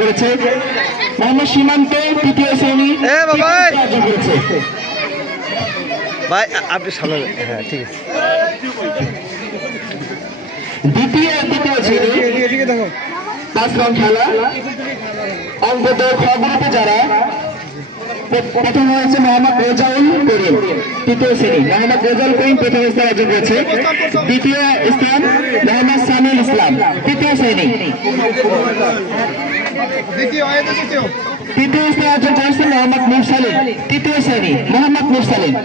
করেছে। মোহাম্মদ সীমান্ত তৃতীয় শ্রেণী অর্জন করেছে। ভাই আপনি সামনে, হ্যাঁ ঠিক আছে। দ্বিতীয় শ্রেণী 5 রাউন্ড খেলা অন্তত খ গ্রুপে যারা প্রথম হয়েছে মোহাম্মদ রেজাউল করিম তৃতীয় শ্রেণী। মোহাম্মদ রেজাউল করিম প্রথম স্থান অর্জন করেছে। দ্বিতীয় স্থান মোহাম্মদ সামিউল ইসলাম তৃতীয় শ্রেণী। তৃতীয় স্থান অর্জন করেছেন মোহাম্মদ মুরসালিন তৃতীয় শ্রেণী। মোহাম্মদ মুরসালিন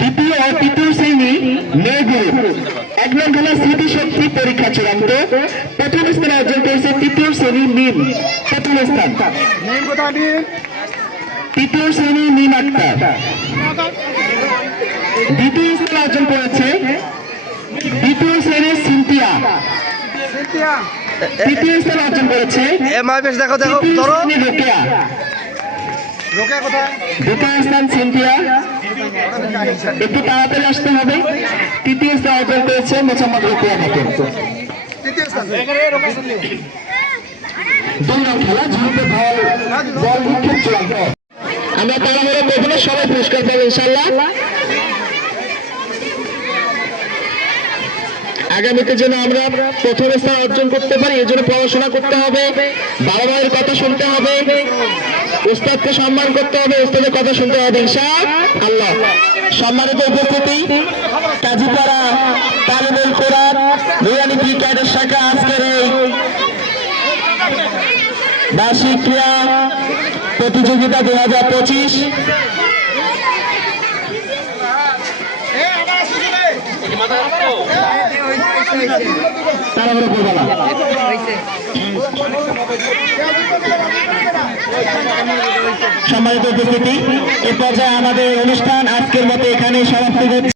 দ্বিতীয় ও তৃতীয় শ্রেণী মেয়ে গ্রুপ 1 নং খেলার স্মৃতিশক্তি পরীক্ষা চূড়ান্ত প্রথম স্থান অর্জন করেছে তৃতীয় শ্রেণী মিম প্রথম স্থান। তৃতীয় শ্রেণী মিম আক্তার। দ্বিতীয় স্থান অর্জন করেছে দ্বিতীয় শ্রেণীর সিনথিয়া। তৃতীয় স্থান অর্জন করেছে রোকেয়া। দ্বিতীয় স্থান সিনথিয়া, একটু তাড়াতাড়ি আসতে হবে। তৃতীয় স্থান অর্জন করেছে মোহাম্মদ রোকেয়া নতুন। 2 নং খেলা ঝুড়িতে বল নিক্ষেপ চূড়ান্ত। আমরা তাড়াহুড়ো করবো না, সবাই পুরস্কার পাবো ইনশাল্লাহ। আগামীতে যেন আমরা প্রথম স্থান অর্জন করতে পারি এর জন্য পড়াশোনা করতে হবে, বাবা মায়ের কথা শুনতে হবে, উস্তাদকে সম্মান করতে হবে, উস্তাদের কথা শুনতে হবে ইনশাআল্লাহ। সম্মানিত উপস্থিতি, কাজীপাড়া তালিমুল কোরআন নুরানী প্রি ক্যাডেট শাখা আজকের এই বার্ষিক ক্রীড়া প্রতিযোগিতা 2025 সম্মানিত উপস্থিতি, এ পর্যায়ে আমাদের অনুষ্ঠান আজকের মতো এখানে সমাপ্তি হচ্ছে।